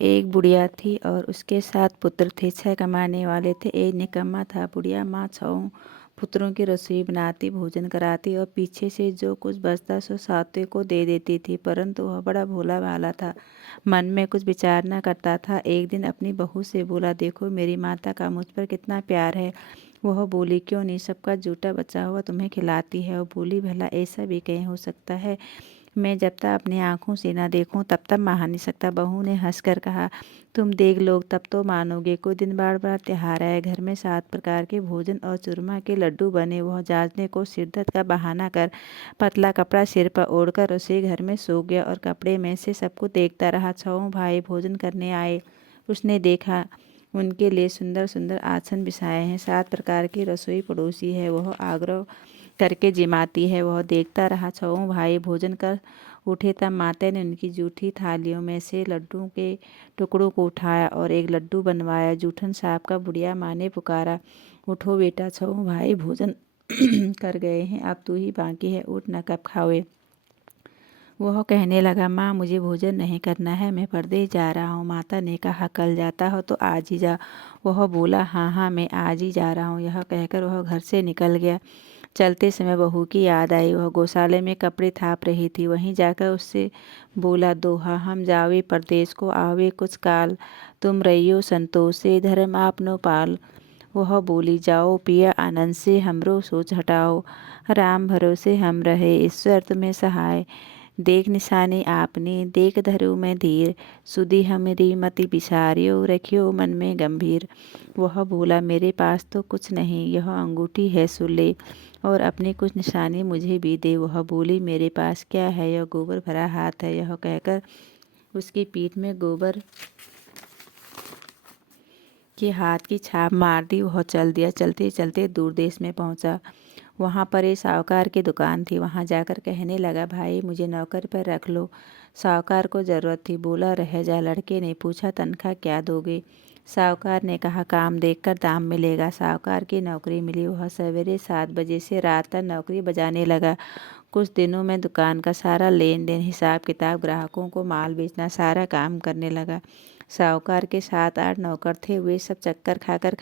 एक बुढ़िया थी और उसके 7 पुत्र थे। 6 कमाने वाले थे, एक निकम्मा था। बुढ़िया माँ 6 पुत्रों की रसोई बनाती, भोजन कराती और पीछे से जो कुछ बचता सो सातों को दे देती थी। परंतु वह बड़ा भोला भाला था, मन में कुछ विचार न करता था। एक दिन अपनी बहू से बोला, देखो मेरी माता का मुझ पर कितना प्यार है। वह बोली, क्यों नहीं, सबका जूठा बचा हुआ तुम्हें खिलाती है। और बोली, भला ऐसा भी कहीं हो सकता है? मैं जब तक अपनी आँखों से ना देखूं तब तक मान नहीं सकता। बहू ने हंसकर कहा, तुम देख लो तब तो मानोगे। कोई दिन बार बार त्योहार आए, घर में 7 प्रकार के भोजन और चूरमा के लड्डू बने। वह जांचने को सिरदर्द का बहाना कर पतला कपड़ा सिर पर ओढ़कर रसोई घर में सो गया और कपड़े में से सबको देखता रहा। 6 भाई भोजन करने आए। उसने देखा उनके लिए सुंदर सुंदर आसन बिछाए हैं, 7 प्रकार की रसोई पड़ोसी है। वह आग्रह करके जिमाती है। वह देखता रहा। 6 भाई भोजन कर उठे तब माता ने उनकी जूठी थालियों में से लड्डू के टुकड़ों को उठाया और एक लड्डू बनवाया। जूठन साहब का बुढ़िया माँ ने पुकारा, उठो बेटा, 6 भाई भोजन कर गए हैं, अब तू ही बाकी है, उठ न, कब खाओगे। वह कहने लगा, माँ मुझे भोजन नहीं करना है, मैं परदेश जा रहा हूँ। माता ने कहा, कल जाता हो तो आज ही जा। वह बोला, हाँ हाँ मैं आज ही जा रहा हूँ। यह कहकर वह घर से निकल गया। चलते समय बहू की याद आई। वह गौशाले में कपड़े थाप रही थी। वहीं जाकर उससे बोला, दोहा, हम जावे परदेश को आवे कुछ काल, तुम रहियो संतोष से धर्म आपनो पाल। वह बोली, जाओ पिया आनंद से हमरो सोच हटाओ, राम भरोसे हम रहे, ईश्वर तुम्हें सहाय। देख निशानी आपने, देख धरू में धीर, सुधी हमारी मति बिसारियो, रखियो मन में गंभीर। वह बोला, मेरे पास तो कुछ नहीं, यह अंगूठी है, सुन ले, और अपनी कुछ निशानी मुझे भी दे। वह बोली, मेरे पास क्या है, यह गोबर भरा हाथ है। यह कहकर उसकी पीठ में गोबर के हाथ की छाप मार दी। वह चल दिया। चलते चलते दूर देश में पहुंचा। वहाँ पर एक साहूकार की दुकान थी। वहाँ जाकर कहने लगा, भाई मुझे नौकर पर रख लो। साहूकार को ज़रूरत थी। बोला, रह जा। लड़के ने पूछा, तनख्वाह क्या दोगे? साहूकार ने कहा, काम देखकर दाम मिलेगा। साहूकार की नौकरी मिली। वह सवेरे 7 बजे से रात तक नौकरी बजाने लगा। कुछ दिनों में दुकान का सारा लेन देन, हिसाब किताब, ग्राहकों को माल बेचना, सारा काम करने लगा। साहूकार के 7-8 नौकर थे। वे सब चक्कर खाकर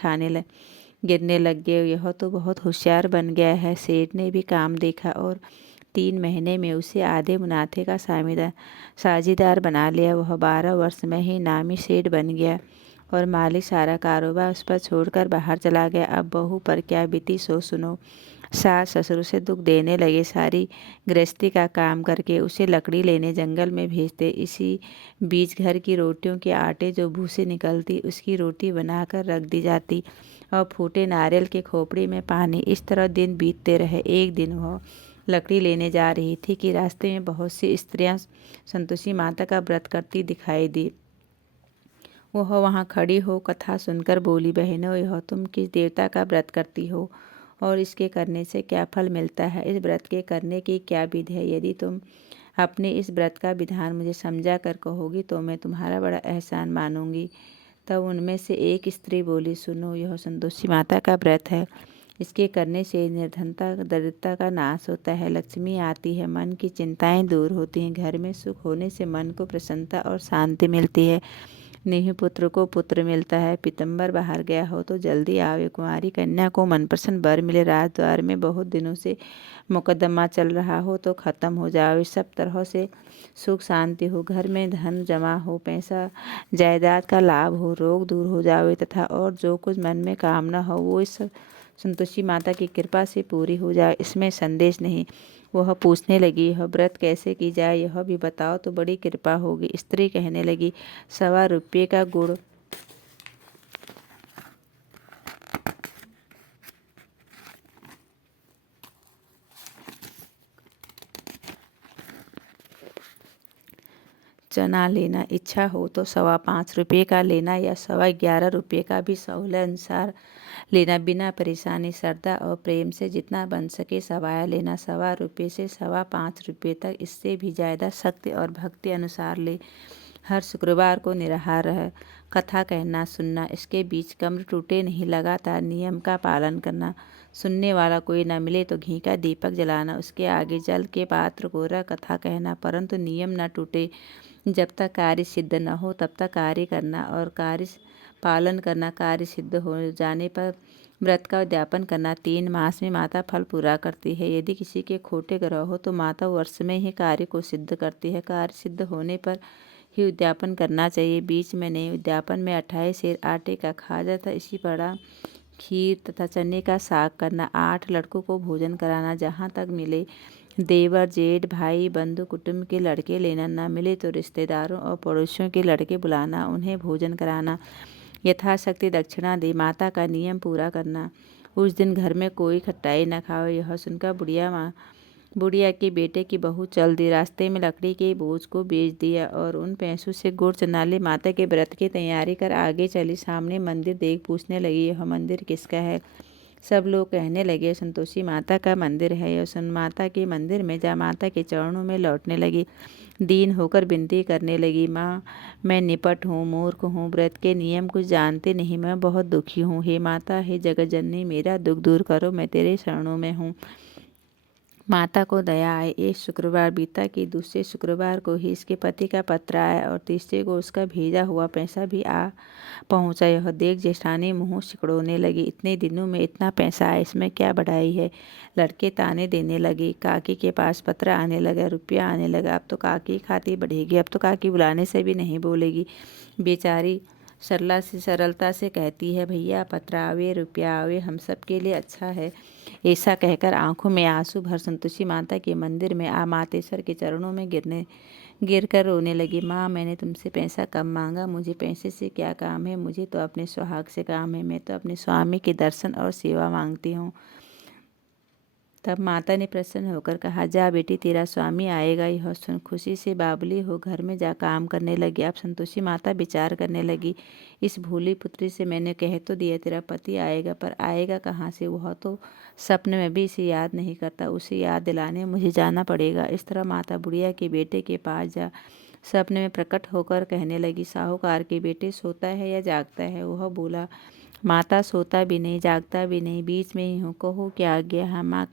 गिरने लग गए। यह तो बहुत होशियार बन गया है। सेठ ने भी काम देखा और 3 महीने में उसे आधे मुनाफे का साझीदार बना लिया। वह 12 वर्ष में ही नामी सेठ बन गया और मालिक सारा कारोबार उस पर छोड़कर बाहर चला गया। अब बहू पर क्या बीती सो सुनो। सास ससुर उसे दुख देने लगे। सारी गृहस्थी का काम करके उसे लकड़ी लेने जंगल में भेजते। इसी बीच घर की रोटियों के आटे जो भूसे निकलती, उसकी रोटी बनाकर रख दी जाती और फूटे नारियल के खोपड़ी में पानी। इस तरह दिन बीतते रहे। एक दिन वह लकड़ी लेने जा रही थी कि रास्ते में बहुत सी स्त्रियां संतोषी माता का व्रत करती दिखाई दी। वह वहाँ खड़ी हो कथा सुनकर बोली, बहनों, यह तुम किस देवता का व्रत करती हो और इसके करने से क्या फल मिलता है? इस व्रत के करने की क्या विधि है? यदि तुम अपने इस व्रत का विधान मुझे समझा कर कहोगी तो मैं तुम्हारा बड़ा एहसान मानूंगी। तब उनमें से एक स्त्री बोली, सुनो, यह संतोषी माता का व्रत है। इसके करने से निर्धनता दरिद्रता का नाश होता है, लक्ष्मी आती है, मन की चिंताएं दूर होती हैं, घर में सुख होने से मन को प्रसन्नता और शांति मिलती है, नीह पुत्र को पुत्र मिलता है, पीतम्बर बाहर गया हो तो जल्दी आवे, कुंवारी कन्या को मनपसंद वर मिले, राजद्वार में बहुत दिनों से मुकदमा चल रहा हो तो खत्म हो जावे, सब तरह से सुख शांति हो, घर में धन जमा हो, पैसा जायदाद का लाभ हो, रोग दूर हो जावे तथा और जो कुछ मन में कामना हो वो इस संतोषी माता की कृपा से पूरी हो जाए, इसमें संदेश नहीं। वह पूछने लगी, यह व्रत कैसे की जाए, यह भी बताओ तो बड़ी कृपा होगी। स्त्री कहने लगी, 1.25 रुपये का गुड़ चना लेना, इच्छा हो तो 5.25 रुपये का लेना या 11.25 रुपये का भी सहूलत अनुसार लेना, बिना परेशानी, श्रद्धा और प्रेम से जितना बन सके सवाया लेना, 1.25 रुपये से 5.25 रुपये तक, इससे भी ज़्यादा शक्ति और भक्ति अनुसार ले। हर शुक्रवार को निराहार रह, कथा कहना सुनना, इसके बीच कम्र टूटे नहीं, लगातार नियम का पालन करना, सुनने वाला कोई न मिले तो घी का दीपक जलाना, उसके आगे जल के पात्र को रख कथा कहना, परंतु नियम न टूटे, जब तक कार्य सिद्ध न हो तब तक कार्य करना और कार्य पालन करना। कार्य सिद्ध हो जाने पर व्रत का उद्यापन करना। 3 मास में माता फल पूरा करती है। यदि किसी के खोटे ग्रह हो तो माता वर्ष में ही कार्य को सिद्ध करती है। कार्य सिद्ध होने पर ही उद्यापन करना चाहिए, बीच में नहीं। उद्यापन में 28 सेर आटे का खाजा तथा इसी पड़ा खीर तथा चने का साग करना। 8 लड़कों को भोजन कराना। जहाँ तक मिले देवर जेठ भाई बंधु कुटुंब के लड़के लेना, न मिले तो रिश्तेदारों और पड़ोसियों के लड़के बुलाना, उन्हें भोजन कराना। यथाशक्ति दक्षिणा दे। माता का नियम पूरा करना। उस दिन घर में कोई खट्टाई न खाओ। यह सुनकर बुढ़िया के बेटे की बहू चल दी। रास्ते में लकड़ी के बोझ को बेच दिया और उन पैसों से गुड़ चना ले माता के व्रत की तैयारी कर आगे चली। सामने मंदिर देख पूछने लगी, यह मंदिर किसका है? सब लोग कहने लगे, संतोषी माता का मंदिर है। यह सुन माता के मंदिर में जा माता के चरणों में लौटने लगी। दीन होकर विनती करने लगी, माँ मैं निपट हूँ, मूर्ख हूँ, व्रत के नियम कुछ जानते नहीं, मैं बहुत दुखी हूँ। हे माता, हे जगत जननी, मेरा दुख दूर करो, मैं तेरे शरणों में हूँ। माता को दया आई। एक शुक्रवार बीता कि दूसरे शुक्रवार को ही इसके पति का पत्र आया और तीसरे को उसका भेजा हुआ पैसा भी आ पहुंचा। यह देख जेठानी मुँह सिकुड़ोने लगी, इतने दिनों में इतना पैसा आया, इसमें क्या बढ़ाई है? लड़के ताने देने लगे। काकी के पास पत्र आने लगा, रुपया आने लगा। अब तो काकी खाती बढ़ेगी, अब तो काकी बुलाने से भी नहीं बोलेगी। बेचारी सरलता से कहती है, भैया पत्र आवे, रुपया आवे, हम सब के लिए अच्छा है। ऐसा कहकर आंखों में आंसू भर संतोषी माता के मंदिर में आ मातेश्वर के चरणों में गिर कर रोने लगी। माँ मैंने तुमसे पैसा कम मांगा, मुझे पैसे से क्या काम है? मुझे तो अपने सुहाग से काम है। मैं तो अपने स्वामी के दर्शन और सेवा मांगती हूँ। तब माता ने प्रसन्न होकर कहा, जा बेटी तेरा स्वामी आएगा। यह सुन खुशी से बाबली हो घर में जा काम करने लगी। अब संतोषी माता विचार करने लगी, इस भोली पुत्री से मैंने कह तो दिया तेरा पति आएगा, पर आएगा कहाँ से? वह तो सपने में भी इसे याद नहीं करता। उसे याद दिलाने मुझे जाना पड़ेगा। इस तरह माता बुढ़िया के बेटे के पास जा सपने में प्रकट होकर कहने लगी, साहूकार के बेटे सोता है या जागता है? वह बोला, माता सोता भी नहीं जागता भी नहीं, बीच में ही हूँ, कहो क्या आज्ञा है? माँ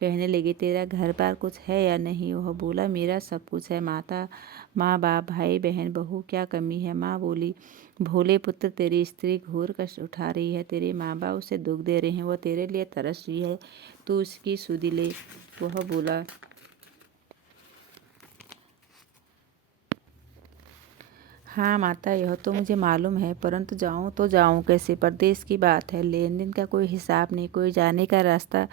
कहने लगी तेरा घर बार कुछ है या नहीं? वह बोला, मेरा सब कुछ है माता, माँ बाप भाई बहन बहू, क्या कमी है? माँ बोली, भोले पुत्र तेरी स्त्री घोर कष्ट उठा रही है, तेरे माँ बाप उसे दुख दे रहे हैं, वह तेरे लिए तरस रही है, तू उसकी सुधि ले। वह बोला, हाँ माता यह तो मुझे मालूम है, परंतु जाऊँ तो जाऊँ कैसे? परदेश की बात है, लेन देन का कोई हिसाब नहीं, कोई जाने का रास्ता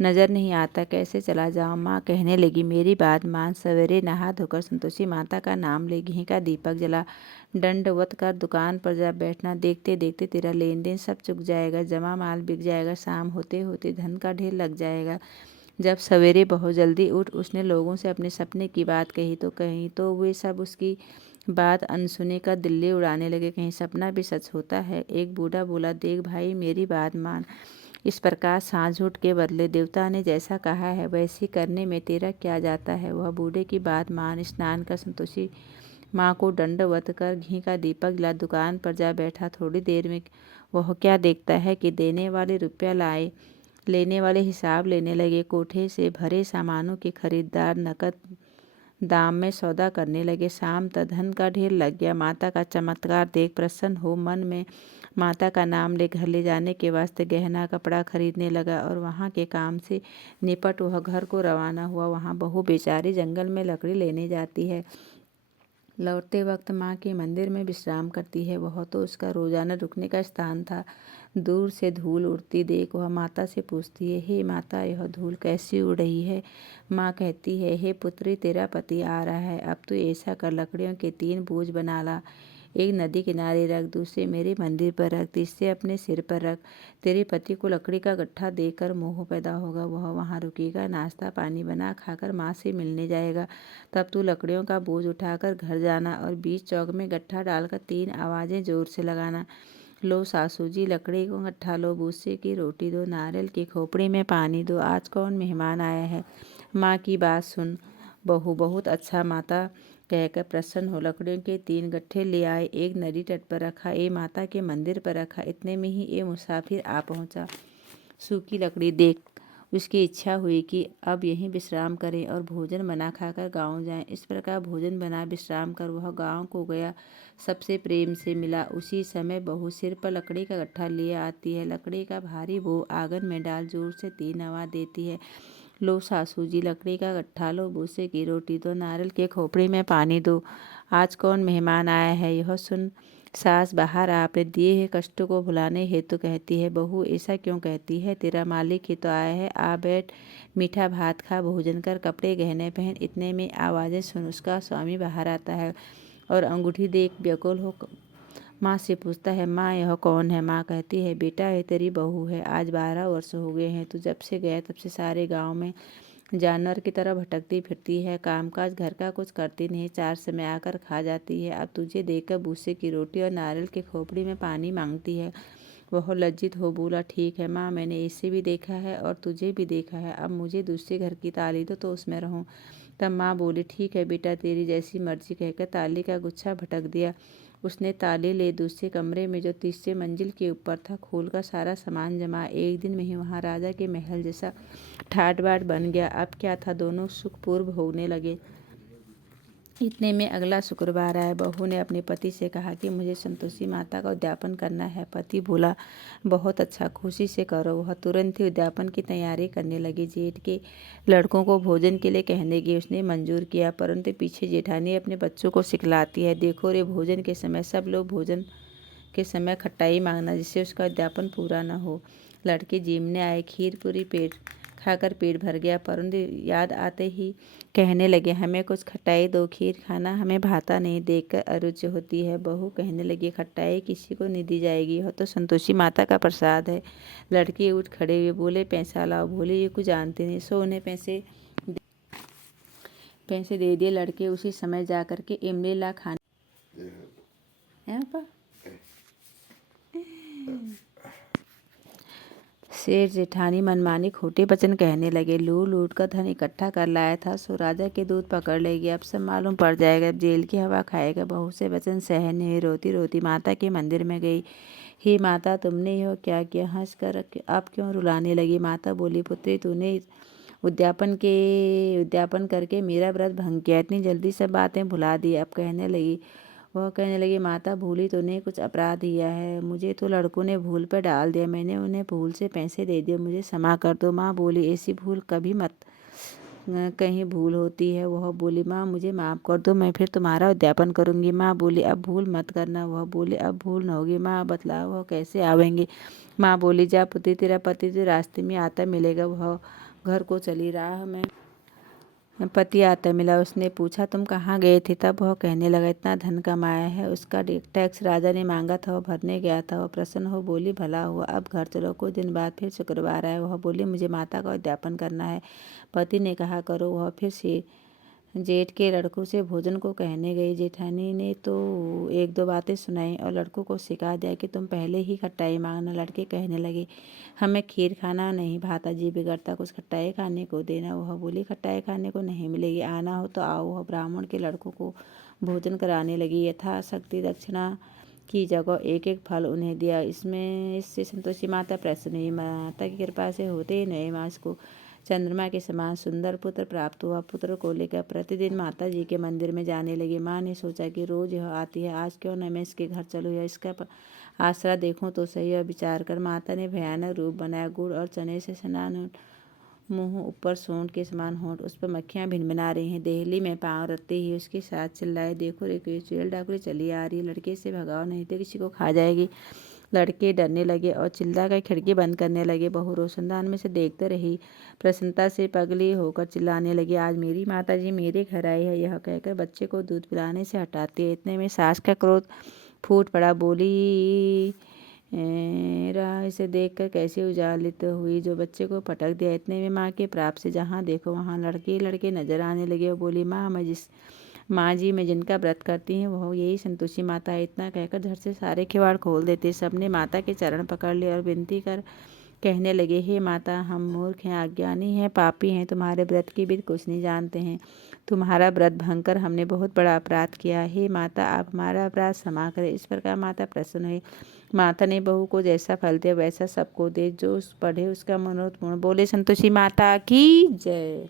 नज़र नहीं आता, कैसे चला जाऊँ? माँ कहने लगी, मेरी बात मान। सवेरे नहा धोकर संतोषी माता का नाम ले, घी का दीपक जला, दंडवत कर दुकान पर जा बैठना। देखते देखते तेरा लेन देन सब चुक जाएगा, जमा माल बिक जाएगा, शाम होते होते धन का ढेर लग जाएगा। जब सवेरे बहुत जल्दी उठ उसने लोगों से अपने सपने की बात कही तो वे सब उसकी बात अनसुनी का दिल्ली उड़ाने लगे। कहीं सपना भी सच होता है? एक बूढ़ा बोला, देख भाई मेरी बात मान, इस प्रकार साँझ झूठ के बदले देवता ने जैसा कहा है वैसे करने में तेरा क्या जाता है? वह बूढ़े की बात मान स्नान कर संतोषी माँ को दंडवत कर घी का दीपक जला दुकान पर जा बैठा। थोड़ी देर में वह क्या देखता है कि देने वाले रुपया लाए, लेने वाले हिसाब लेने लगे। कोठे से भरे सामानों के खरीदार नकद दाम में सौदा करने लगे। शाम तक धन का ढेर लग गया। माता का चमत्कार देख प्रसन्न हो मन में माता का नाम ले घर ले जाने के वास्ते गहना कपड़ा खरीदने लगा और वहाँ के काम से निपट वह घर को रवाना हुआ। वहाँ बहू बेचारी जंगल में लकड़ी लेने जाती है। लौटते वक्त माँ के मंदिर में विश्राम करती है। वह तो उसका रोजाना रुकने का स्थान था। दूर से धूल उड़ती देख वह माता से पूछती है, हे माता यह धूल कैसी उड़ रही है? माँ कहती है, हे पुत्री तेरा पति आ रहा है, अब तू ऐसा कर लकड़ियों के 3 बोझ बना ला, एक नदी किनारे रख, दूसरे मेरे मंदिर पर रख, तीसरे अपने सिर पर रख। तेरे पति को लकड़ी का गट्ठा देकर मोह पैदा होगा, वह वहाँ रुकेगा, नाश्ता पानी बना खाकर माँ से मिलने जाएगा। तब तू लकड़ियों का बोझ उठाकर घर जाना और बीच चौक में गट्ठा डालकर 3 आवाज़ें जोर से लगाना, लो सासू जी लकड़ी को गट्ठा लो, भूसे की रोटी दो, नारियल की खोपड़ी में पानी दो, आज कौन मेहमान आया है? माँ की बात सुन बहू, बहुत अच्छा माता कहकर प्रसन्न हो लकड़ियों के 3 गट्ठे ले आए, एक नदी तट पर रखा, एक माता के मंदिर पर रखा। इतने में ही ये मुसाफिर आ पहुंचा। सूखी लकड़ी देख उसकी इच्छा हुई कि अब यहीं विश्राम करें और भोजन बना खाकर गाँव जाएं। इस प्रकार भोजन बना विश्राम कर वह गाँव को गया। सबसे प्रेम से मिला। उसी समय बहू सिर पर लकड़ी का गट्ठा लिए आती है। लकड़ी का भारी बो आंगन में डाल जोर से 3 आवाज़ देती है। लो सासू जी, लकड़ी का गट्ठा लो, भूसे की रोटी दो, नारियल के खोपड़ी में पानी दो। आज कौन मेहमान आया है यह सुन सास बाहर आपने दिए हैं कष्टों को भुलाने हेतु कहती है। बहू ऐसा क्यों कहती है? तेरा मालिक ही तो आया है। आ बैठ, मीठा भात खा, भोजन कर, कपड़े गहने पहन। इतने में आवाज़ें सुन उसका स्वामी बाहर आता है और अंगूठी देख व्याकुल हो माँ से पूछता है, माँ यह कौन है? माँ कहती है, बेटा ये तेरी बहू है। आज 12 वर्ष हो गए हैं। तू जब से गया तब से सारे गांव में जानवर की तरह भटकती फिरती है। कामकाज घर का कुछ करती नहीं। 4 समय आकर खा जाती है। अब तुझे देखकर भूसे की रोटी और नारियल की खोपड़ी में पानी मांगती है। वह लज्जित हो बोला, ठीक है माँ, मैंने इसे भी देखा है और तुझे भी देखा है। अब मुझे दूसरे घर की ताली दो तो उसमें रहूं। तब माँ बोली, ठीक है बेटा, तेरी जैसी मर्जी, कहकर ताली का गुच्छा भटक दिया। उसने ताली ले दूसरे कमरे में जो 3री मंजिल के ऊपर था खोलकर सारा सामान जमा। एक दिन में ही वहाँ राजा के महल जैसा ठाट बाट बन गया। अब क्या था, दोनों सुखपूर्व होने लगे। इतने में अगला शुक्रवार आया। बहू ने अपने पति से कहा कि मुझे संतोषी माता का उद्यापन करना है। पति बोला, बहुत अच्छा, खुशी से करो। वह तुरंत ही उद्यापन की तैयारी करने लगी। जेठ के लड़कों को भोजन के लिए कहने गई। उसने मंजूर किया, परंतु पीछे जेठानी अपने बच्चों को सिखलाती है, देखो रे, भोजन के समय सब लोग भोजन के समय खट्टाई मांगना, जिससे उसका उद्यापन पूरा न हो। लड़के जीमने आए। खीर पूरी पेट खाकर पेट भर गया, परंतु याद आते ही कहने लगे, हमें कुछ खट्टाई दो, खीर खाना हमें भाता नहीं। देखकर अरुचि होती है। बहू कहने लगी, खट्टाई किसी को नहीं दी जाएगी, यह तो संतोषी माता का प्रसाद है। लड़के उठ खड़े हुए बोले, पैसा लाओ। बोले, ये कुछ जानते नहीं। सो उन्हें पैसे दे दिए। लड़के उसी समय जा करके इमली ला खाने शेर जेठानी मनमानी खोटे वचन कहने लगे। लूट लूट कर धन इकट्ठा कर लाया था, सो राजा के दूध पकड़ लेगी। अब सब मालूम पड़ जाएगा, अब जेल की हवा खाएगा। बहू से वचन सहन नहीं, रोती रोती माता के मंदिर में गई। हे माता, तुमने यह क्या किया? हंस कर अब क्यों रुलाने लगी? माता बोली, पुत्री, तूने उद्यापन करके मेरा व्रत भंग किया, इतनी जल्दी सब बातें भुला दी। अब कहने लगी, माता, भूली तूने कुछ अपराध किया है। मुझे तो लड़कों ने भूल पर डाल दिया, मैंने उन्हें भूल से पैसे दे दिए, मुझे क्षमा कर दो। माँ बोली, ऐसी भूल कभी मत, कहीं भूल होती है। वह बोली, माँ मुझे माफ़ कर दो, मैं फिर तुम्हारा उद्यापन करूँगी। माँ बोली, अब भूल मत करना। वह बोली, अब भूल न होगी। माँ बतलाओ, वह कैसे आवेंगे? माँ बोली, जा पुत्री, तेरा पति तो रास्ते में आता मिलेगा। वह घर को चली। राह में पति आता मिला। उसने पूछा, तुम कहाँ गए थे? तब वह कहने लगा, इतना धन कमाया है, उसका टैक्स राजा ने मांगा था, वह भरने गया था। वह प्रसन्न हो बोली, भला हुआ, अब घर चलो। कुछ दिन बाद फिर शुक्रवार आया। वह बोली, मुझे माता का उद्यापन करना है। पति ने कहा, करो। वह फिर से जेठ के लड़कों से भोजन को कहने गई। जेठानी ने तो 1-2 बातें सुनाई और लड़कों को सिखा दिया कि तुम पहले ही खट्टाई मांगना। लड़के कहने लगे, हमें खीर खाना नहीं भाता, जी बिगड़ता, कुछ खट्टाई खाने को देना। वह बोली, खट्टाई खाने को नहीं मिलेगी, आना हो तो आओ। वह ब्राह्मण के लड़कों को भोजन कराने लगी। यथाशक्ति दक्षिणा की जगह एक एक फल उन्हें दिया। इससे संतोषी माता प्रसन्न हुई। माता की कृपा से होते ही 9 मास को चंद्रमा के समान सुंदर पुत्र प्राप्त हुआ। पुत्र को लेकर प्रतिदिन माता जी के मंदिर में जाने लगी। माँ ने सोचा कि रोज यह आती है, आज क्यों न मैं इसके घर चलूँ या इसका आसरा देखूं तो सही। और विचार कर माता ने भयानक रूप बनाया। गुड़ और चने से स्नान, मुंह ऊपर सूंड के समान होंठ, उस पर मक्खियाँ भिनभिना रही हैं। देहली में पाँव रखते ही उसके साथ चिल्लाए, देखो रे, चुड़ैल डाकुरी चली आ रही है, लड़के से भगाओ नहीं तो किसी को खा जाएगी। लड़के डरने लगे और चिल्ला कर खिड़की बंद करने लगे। बहू रोशनदान में से देखते रही। प्रसन्नता से पगली होकर चिल्लाने लगी, आज मेरी माता जी मेरे घर आई है। यह कहकर बच्चे को दूध पिलाने से हटाती है। इतने में सास का क्रोध फूट पड़ा। बोली, इसे देखकर कैसे उजालित हुई, जो बच्चे को पटक दिया। इतने में माँ के प्राप से जहाँ देखो वहाँ लड़के लड़के नजर आने लगे। और बोली, माँ जी, मैं जिनका व्रत करती हूँ वह यही संतोषी माता है। इतना कहकर झट से सारे किवाड़ खोल देते। सबने माता के चरण पकड़ लिए और विनती कर कहने लगे, हे माता, हम मूर्ख हैं, अज्ञानी हैं, पापी हैं, तुम्हारे व्रत की भी कुछ नहीं जानते हैं। तुम्हारा व्रत भंग कर हमने बहुत बड़ा अपराध किया। हे माता, आप हमारा अपराध क्षमा करें। इस प्रकार माता प्रसन्न हुई। माता ने बहू को जैसा फल दिया वैसा सबको दे, जो उस पढ़े उसका मनोरथ पूर्ण। बोले संतोषी माता की जय।